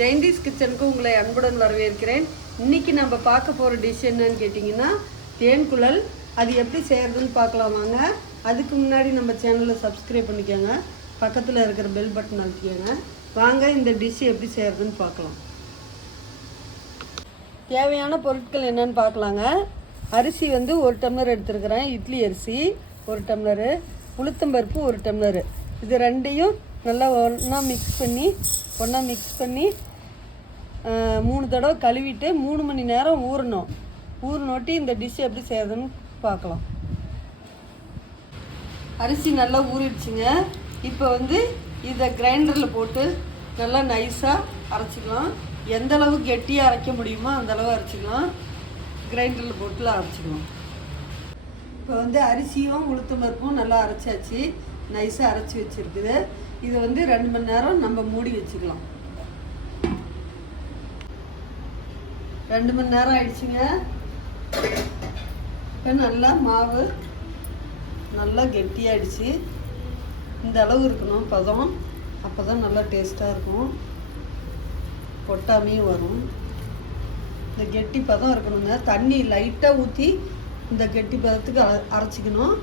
ஜெயந்திஸ் கிச்சனுக்கு உங்களை அன்புடன் வரவேற்கிறேன். இன்னைக்கு நம்ம பார்க்க போகிற டிஷ் என்னன்னு கேட்டிங்கன்னா தேன்குழல். அது எப்படி செய்கிறதுன்னு பார்க்கலாம் வாங்க. அதுக்கு முன்னாடி நம்ம சேனலை சப்ஸ்கிரைப் பண்ணிக்கோங்க, பக்கத்தில் இருக்கிற பெல் பட்டன் அழுத்திக்கோங்க. வாங்க இந்த டிஷ் எப்படி செய்கிறதுன்னு பார்க்கலாம். தேவையான பொருட்கள் என்னன்னு பார்க்கலாங்க. அரிசி வந்து 1 டம்ளர் எடுத்துருக்கிறேன், இட்லி அரிசி 1 டம்ளரு, உளுத்தம்பருப்பு 1 டம்ளரு. இது ரெண்டையும் நல்லா ஒன்றா மிக்ஸ் பண்ணி 3 தடவை கழுவிட்டு 3 மணி நேரம் ஊறினோட்டி இந்த டிஷ் எப்படி செய்யறதுன்னு பார்க்கலாம். அரிசி நல்லா ஊறிடுச்சுங்க. இப்போ வந்து இதை கிரைண்டரில் போட்டு நல்லா நைஸாக அரைச்சிக்கலாம். எந்த அளவு கெட்டியாக அரைக்க முடியுமோ அந்தளவு அரைச்சிக்கலாம். கிரைண்டரில் போட்டு அரைச்சிக்கலாம். இப்போ வந்து அரிசியும் உளுத்தம்பருப்பும் நல்லா அரைச்சாச்சு, நைஸாக அரைச்சி வச்சுருக்குது. இதை வந்து 2 மணி நேரம் நம்ம மூடி வச்சுக்கலாம். 2 மணி நேரம் ஆயிடுச்சுங்க. இப்போ நல்லா மாவு நல்லா கெட்டியாகிடுச்சு. இந்த அளவு இருக்கணும் பதம், அப்போ தான் நல்லா டேஸ்ட்டாக இருக்கும், கொட்டாமையும் வரும். இந்த கெட்டி பதம் இருக்கணுங்க. தண்ணி லைட்டாக ஊற்றி இந்த கெட்டி பதத்துக்கு அரைச்சிக்கணும்.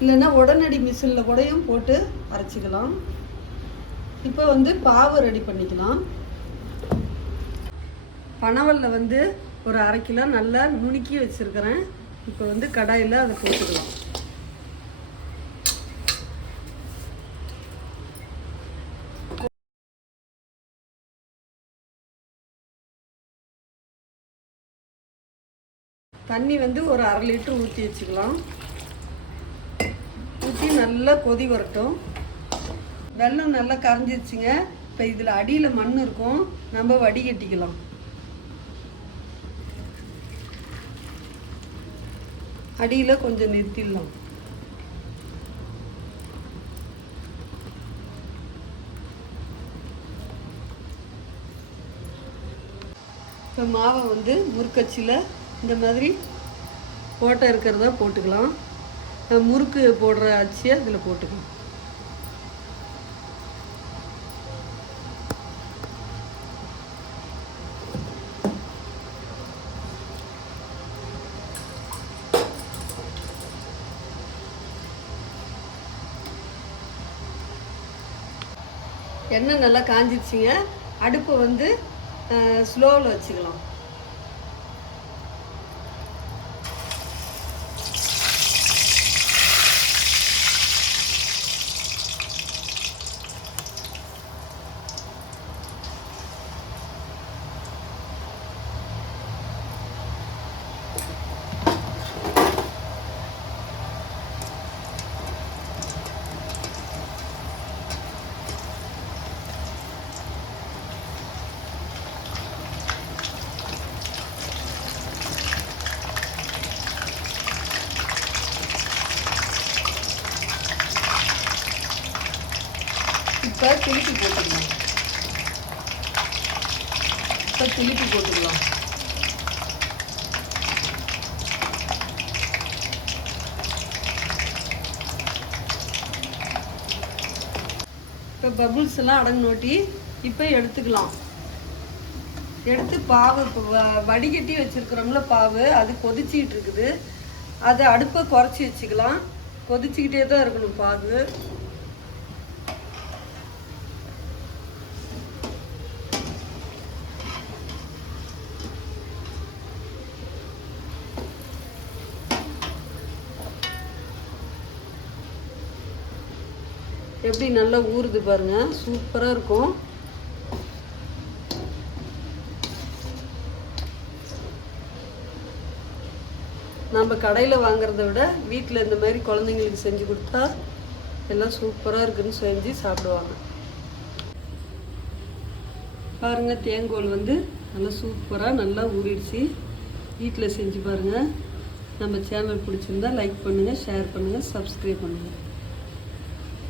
இல்லைன்னா உடனடி மிஷினில் கூடயும் போட்டு அரைச்சிக்கலாம். இப்போ வந்து பாவு ரெடி பண்ணிக்கலாம். பனவல்ல வந்து ஒரு 1/2 கிலோ நல்லா நுணுக்கி வச்சுருக்கிறேன். இப்போ வந்து கடாயில் அதை போட்டுக்கலாம். தண்ணி வந்து ஒரு 1/2 லிட்டர் ஊற்றி வச்சுக்கலாம். ஊற்றி நல்லா கொதி வரட்டும். வெல்லம் நல்லா கரைஞ்சிருச்சுங்க. இப்போ இதில் அடியில் மண் இருக்கும், நம்ம வடிகட்டிக்கலாம். அடியில் கொஞ்சம் நிறுத்திடலாம். இப்போ மாவை வந்து முறுக்கச்சியில் இந்த மாதிரி ஓட்டை இருக்கிறதா போட்டுக்கலாம். முறுக்கு போடுற அச்சியை இதில் போட்டுக்கலாம். எண்ணெய் நல்லா காஞ்சிடுச்சுங்க. அடுப்பை வந்து ஸ்லோவில் வச்சுக்கலாம். இப்போ திருப்பி போட்டுக்கலாம். இப்போ பபுள்ஸ் எல்லாம் அடங்கினோட்டி இப்போ எடுத்துக்கலாம். எடுத்து பாவு வடிகட்டி வச்சுருக்கிறோம்ல பாவு, அது கொதிச்சிக்கிட்டு இருக்குது. அதை அடுப்பை குறைச்சி வச்சுக்கலாம். கொதிச்சிக்கிட்டே தான் இருக்கணும் பாவு. எப்படி நல்லா ஊறுது பாருங்க, சூப்பராக இருக்கும். நம்ம கடையில் வாங்குறத விட வீட்டில் இந்த மாதிரி குழந்தைங்களுக்கு செஞ்சு கொடுத்தா எல்லாம் சூப்பராக இருக்குன்னு செஞ்சு சாப்பிடுவாங்க. பாருங்க, தேங்கோல் வந்து நல்லா சூப்பராக நல்லா ஊறிடுச்சு. வீட்டில் செஞ்சு பாருங்கள். நம்ம சேனல் பிடிச்சிருந்தா லைக் பண்ணுங்கள், ஷேர் பண்ணுங்கள், சப்ஸ்கிரைப் பண்ணுங்கள்.